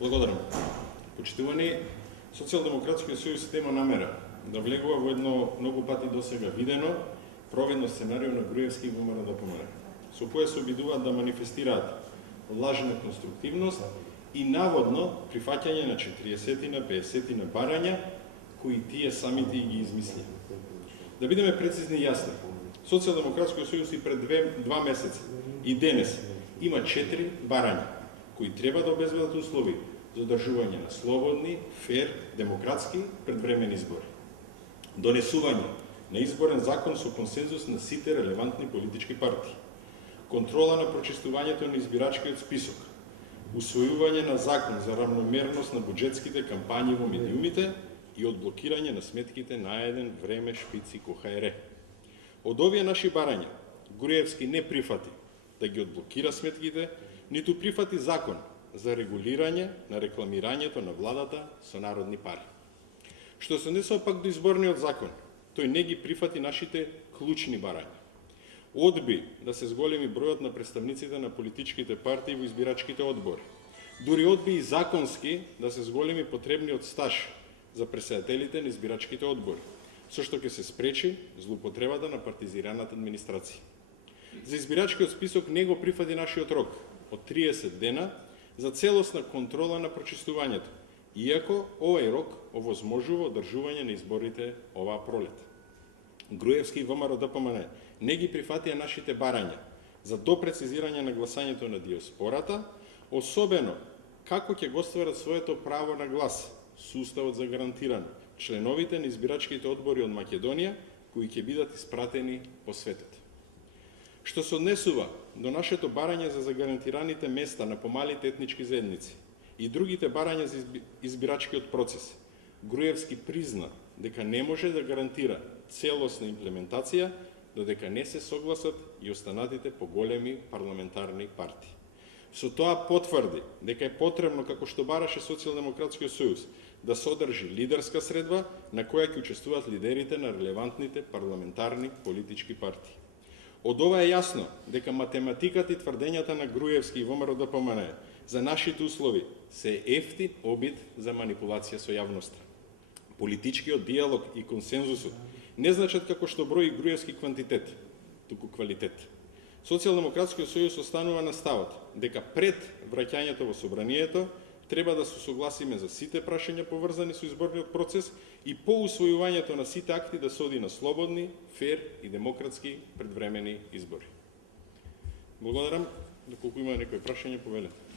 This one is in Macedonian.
Благодарам. Почитувани, Социјалдемократскиот сојуз има намера да влегува во едно многу пати досега видено провидно сценарио на Груевски и ВМРО ДПМН, со кое се обидуваат да манифестираат лажна конструктивност и наводно прифаќање на 40-на, 50-на барања кои тие самите ги измислија. Да бидеме прецизни и јасни, Социјалдемократскиот сојуз и пред 2 месеци и денес има 4 барања кои треба да обезбедат услови за одржување на слободни, фер, демократски предвремени избори. Донесување на изборен закон со консензус на сите релевантни политички партии. Контрола на прочистувањето на избирачкиот список. Усвојување на закон за равномерност на буџетските кампањи во медиумите и одблокирање на сметките на еден време Шпици.hr. Од овие наши барања, Груевски не прифати да ги одблокира сметките, ниту прифати закон за регулирање на рекламирањето на владата со народни пари. Што се однесува пак до изборниот закон, тој не ги прифати нашите клучни барања. Одби да се зголеми бројот на представниците на политичките партии во избирачките одбори. Дури одби и законски да се зголеми потребниот стаж за претседателите на избирачките одбори, со што ќе се спречи злоупотребата на партизираната администрација. За избирачкиот список не го прифати нашиот рок од 30 дена за целосна контрола на прочистувањето, иако овој рок овозможува одржување на изборите оваа пролет. Груевски и ВМРО ДПМН не ги прифатија нашите барања за допрецизирање на гласањето на диаспората, особено како ќе го остварат своето право на глас со уставот за гарантирано членовите на избирачките одбори од Македонија кои ќе бидат испратени по светот. Што се однесува до нашето барање за загарантираните места на помалите етнички заедници и другите барања за избирачкиот процес, Груевски призна дека не може да гарантира целосна имплементација додека не се согласат и останатите поголеми парламентарни партии. Со тоа потврди дека е потребно, како што бараше Социјалдемократскиот сојуз, да содржи лидерска средба на која ќе учествуваат лидерите на релевантните парламентарни политички партии. Од ова е јасно дека математиката и тврдењата на Груевски и ВМРО ДПМН за нашите услови се ефтин обид за манипулација со јавноста. Политичкиот диалог и консензусот не значат како што брои Груевски квантитет, туку квалитет. Социјалдемократскиот сојуз останува на ставот дека пред враќањето во собранието треба да се согласиме за сите прашања поврзани со изборниот процес и по усвојувањето на сите акти да се оди на слободни, фер и демократски предвремени избори. Благодарам, доколку има некои прашања, повелете.